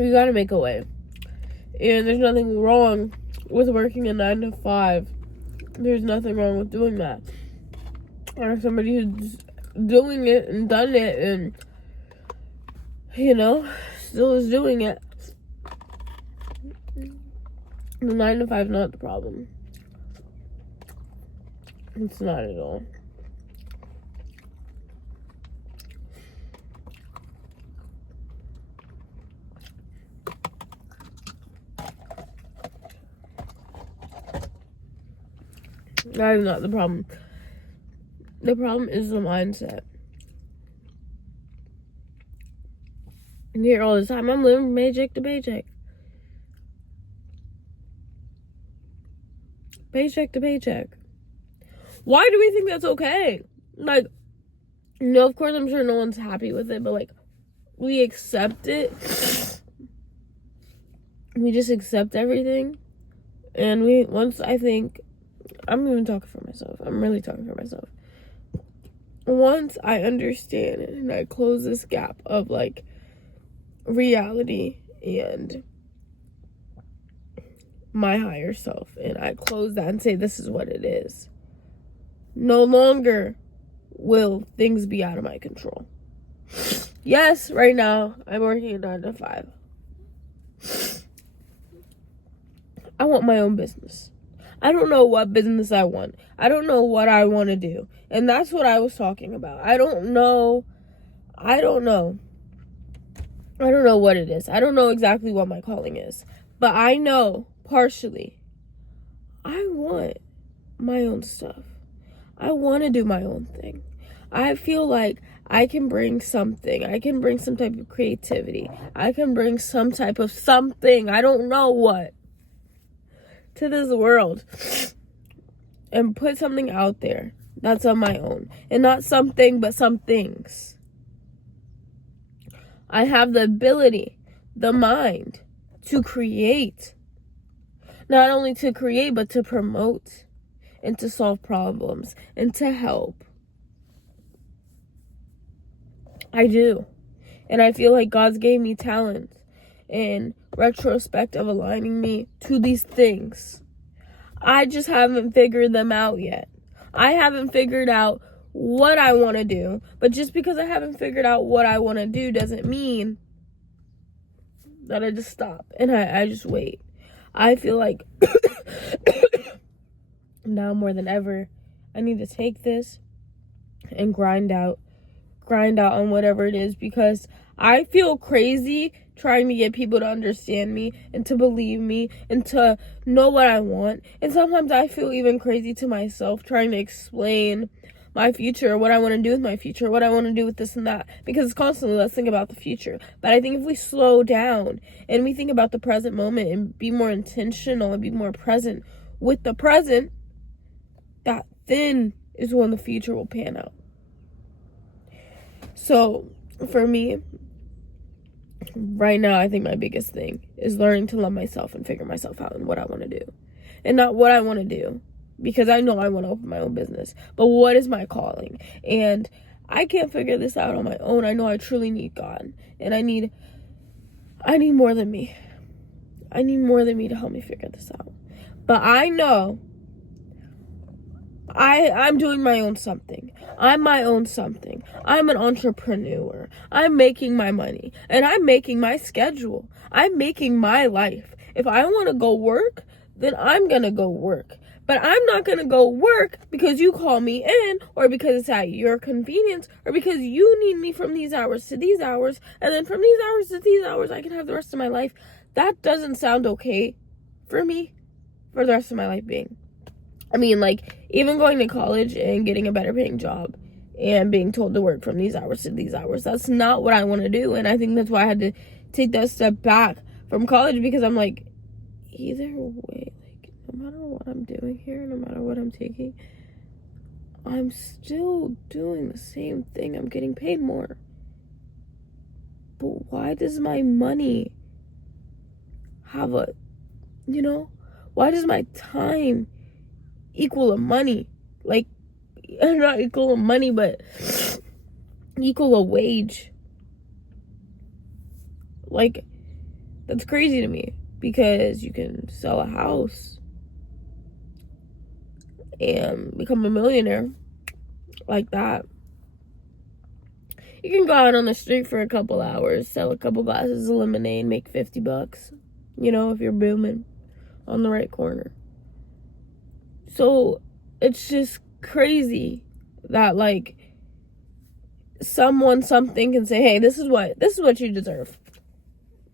You gotta make a way. And there's nothing wrong with working a 9 to 5. There's nothing wrong with doing that. Or if somebody who's doing it and done it and, still is doing it, the 9 to 5 is not the problem. It's not at all. That is not the problem. The problem is the mindset. And you hear all the time, I'm living from paycheck to paycheck. Paycheck to paycheck. Why do we think that's okay? Like, of course I'm sure no one's happy with it, but like, we accept it. We just accept everything. And I'm even talking for myself. I'm really talking for myself. Once I understand it and I close this gap of like reality and my higher self, and I close that and say this is what it is, no longer will things be out of my control. Yes, right now I'm working a 9 to 5. I want my own business. I don't know what business I want. I don't know what I want to do. And that's what I was talking about. I don't know what it is. I don't know exactly what my calling is. But I know, partially, I want my own stuff. I want to do my own thing. I feel like I can bring something. I can bring some type of creativity. I can bring some type of something. I don't know what. To this world. And put something out there that's on my own. And not something, but some things. I have the ability, the mind, to create. Not only to create, but to promote. And to solve problems. And to help. I do. And I feel like God's gave me talent. In retrospect of aligning me to these things. I just haven't figured them out yet. I haven't figured out what I want to do. But just because I haven't figured out what I want to do doesn't mean that I just stop and I just wait. I feel like now more than ever, I need to take this and grind out on whatever it is, because I feel crazy trying to get people to understand me and to believe me and to know what I want. And sometimes I feel even crazy to myself trying to explain my future, what I want to do with my future, what I want to do with this and that, because it's constantly, let's think about the future. But I think if we slow down and we think about the present moment and be more intentional and be more present with the present, that then is when the future will pan out. So for me, right now, I think my biggest thing is learning to love myself and figure myself out and what I want to do. And not what I want to do, because I know I want to open my own business. But what is my calling? And I can't figure this out on my own. I know I truly need God. And I need more than me. I need more than me to help me figure this out. But I know I'm doing my own something. I'm my own something. I'm an entrepreneur. I'm making my money. And I'm making my schedule. I'm making my life. If I want to go work, then I'm going to go work. But I'm not going to go work because you call me in, or because it's at your convenience, or because you need me from these hours to these hours, and then from these hours to these hours I can have the rest of my life. That doesn't sound okay for me for the rest of my life being. I mean, like, even going to college and getting a better paying job and being told to work from these hours to these hours, that's not what I want to do. And I think that's why I had to take that step back from college, because I'm like, either way, like, no matter what I'm doing here, no matter what I'm taking, I'm still doing the same thing. I'm getting paid more. But why does my money have a, why does my time equal a money? Like, not equal a money, but equal a wage. Like, That's crazy to me, because you can sell a house and become a millionaire like that. You can go out on the street for a couple hours, sell a couple glasses of lemonade, make $50, if you're booming on the right corner. So it's just crazy that, like, something can say, hey, this is what you deserve.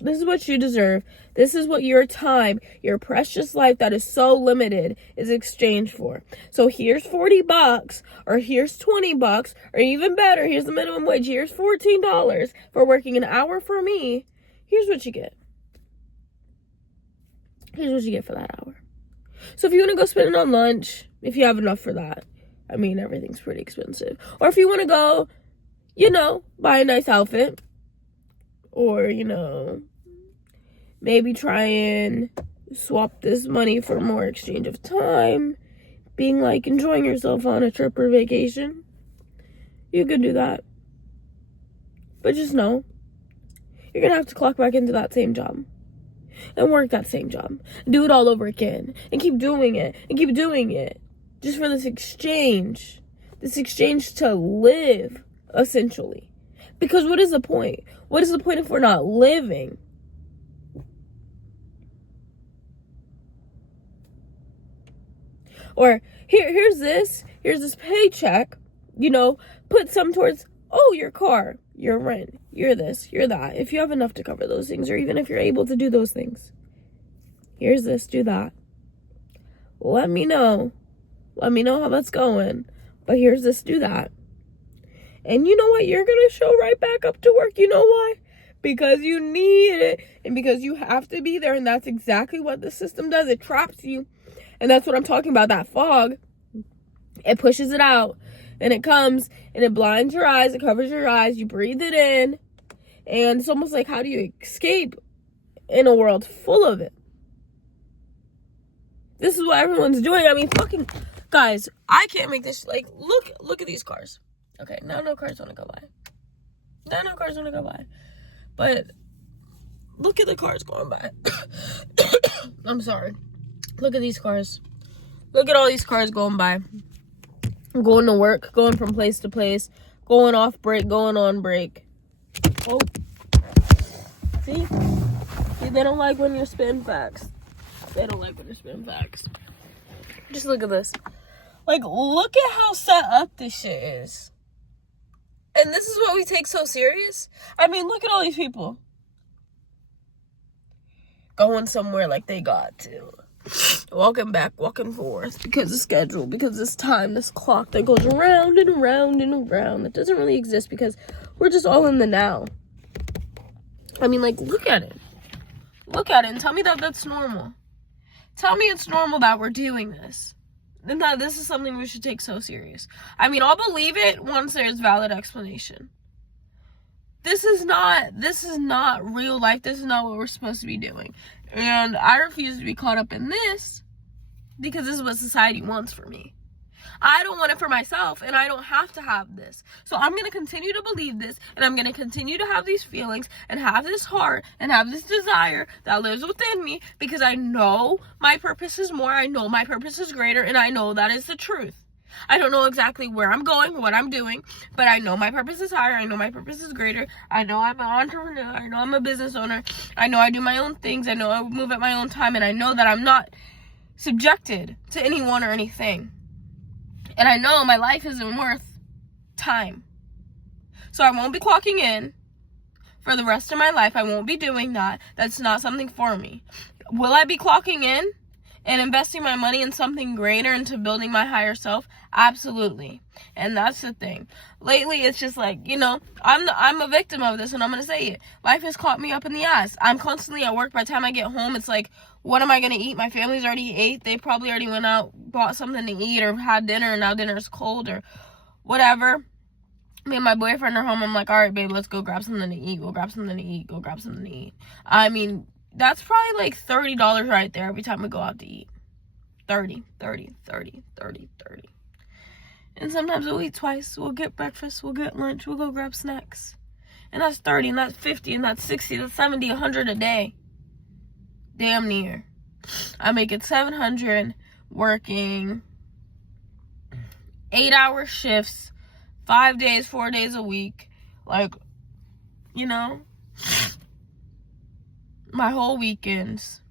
This is what you deserve. This is what your time, your precious life that is so limited, is exchanged for. So here's $40, or here's $20, or even better, here's the minimum wage. Here's $14 for working an hour for me. Here's what you get. Here's what you get for that hour. So if you want to go spend it on lunch, if you have enough for that, I mean, everything's pretty expensive. Or if you want to go, buy a nice outfit, or, maybe try and swap this money for more exchange of time, being like enjoying yourself on a trip or vacation, you could do that. But just know, you're going to have to clock back into that same job and work that same job. Do it all over again and keep doing it and keep doing it, just for this exchange to live, essentially. Because what is the point? What is the point if we're not living? Or here's this paycheck, put some towards, your car, your rent, your this, your that. If you have enough to cover those things, or even if you're able to do those things. Here's this, do that. Let me know how that's going. But here's this, do that. And you know what? You're going to show right back up to work. You know why? Because you need it. And because you have to be there. And that's exactly what the system does. It traps you. And that's what I'm talking about. That fog. It pushes it out. And it comes. And it blinds your eyes. It covers your eyes. You breathe it in. And it's almost like, how do you escape in a world full of it? This is what everyone's doing. I mean, fucking... Guys, I can't make this... Like, look at these cars. Okay, now no cars want to go by. But look at the cars going by. I'm sorry. Look at these cars. Look at all these cars going by. Going to work, going from place to place, going off break, going on break. Oh. See, they don't like when you're spitting facts. Just look at this. Like, look at how set up this shit is. And this is what we take so serious? I mean, look at all these people. Going somewhere like they got to. Walking back, walking forth. Because of schedule. Because this time, this clock that goes around and around and around. It doesn't really exist because we're just all in the now. I mean, like, look at it. Look at it and tell me that that's normal. Tell me it's normal that we're doing this. And that this is something we should take so serious. I mean, I'll believe it once there's valid explanation. This is not real life. This is not what we're supposed to be doing. And I refuse to be caught up in this because this is what society wants for me. I don't want it for myself, and I don't have to have this. So I'm going to continue to believe this, and I'm going to continue to have these feelings, and have this heart, and have this desire that lives within me, because I know my purpose is more, I know my purpose is greater, and I know that is the truth. I don't know exactly where I'm going, what I'm doing, but I know my purpose is higher, I know my purpose is greater, I know I'm an entrepreneur, I know I'm a business owner, I know I do my own things, I know I move at my own time, and I know that I'm not subjected to anyone or anything. And I know my life isn't worth time. So I won't be clocking in for the rest of my life. I won't be doing that. That's not something for me. Will I be clocking in and investing my money in something greater, into building my higher self? Absolutely. And that's the thing. Lately, it's just like, I'm a victim of this, and I'm going to say it. Life has caught me up in the ass. I'm constantly at work. By the time I get home, it's like, what am I going to eat? My family's already ate. They probably already went out, bought something to eat, or had dinner, and now dinner's cold, or whatever. Me and my boyfriend are home. I'm like, all right, babe, let's go grab something to eat. Go grab something to eat. I mean, that's probably like $30 right there every time we go out to eat. 30. And sometimes we'll eat twice. We'll get breakfast, we'll get lunch, we'll go grab snacks. And that's 30, and that's 50, and that's 60, that's 70, 100 a day. Damn near. I'm making $700 working 8-hour shifts, 5 days, 4 days a week. Like, you know, my whole weekends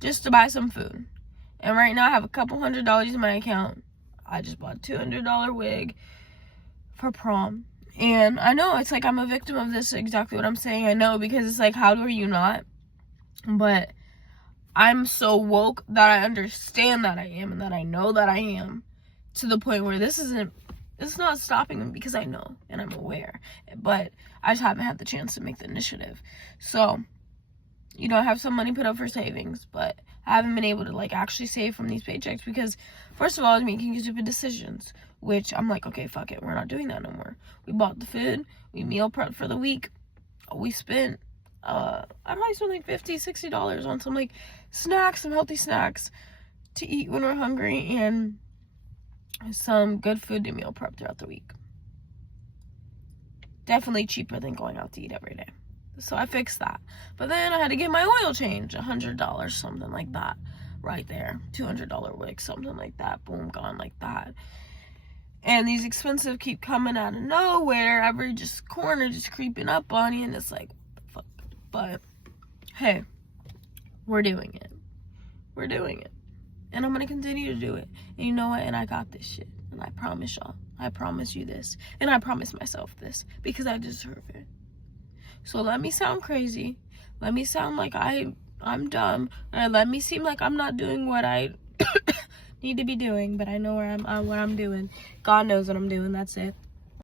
just to buy some food. And right now I have a couple $100s in my account. I just bought a $200 wig for prom. And I know it's like I'm a victim of this, exactly what I'm saying. I know, because it's like, how are you not? But I'm so woke that I understand that I am, and that I know that I am, to the point where it's not stopping me, because I know and I'm aware. But I just haven't had the chance to make the initiative. So, you know, I have some money put up for savings, but I haven't been able to like actually save from these paychecks, because first of all, I was making stupid decisions, which I'm like, okay, fuck it, we're not doing that no more. We bought the food, we meal prepped for the week, we spent I probably spent like $50-$60 on some like snacks, some healthy snacks to eat when we're hungry, and some good food to meal prep throughout the week. Definitely cheaper than going out to eat every day. So I fixed that. But then I had to get my oil change, $100, something like that, right there. $200 wig, something like that. Boom, gone like that. And these expenses keep coming out of nowhere. Every just corner just creeping up on you, and it's like, what the fuck? But hey, we're doing it. We're doing it. And I'm gonna continue to do it. And you know what? And I got this shit. And I promise y'all. I promise you this. And I promise myself this, because I deserve it. So let me sound crazy. Let me sound like I'm dumb. And let me seem like I'm not doing what I need to be doing. But I know what I'm doing. God knows what I'm doing. That's it.